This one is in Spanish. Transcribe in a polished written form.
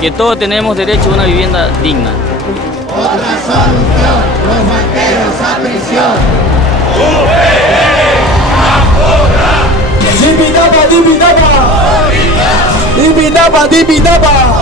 que todos tenemos derecho a una vivienda digna. Otra solución, los banqueros a prisión. Dipitapa, dipitapa, dipitapa, dipitapa.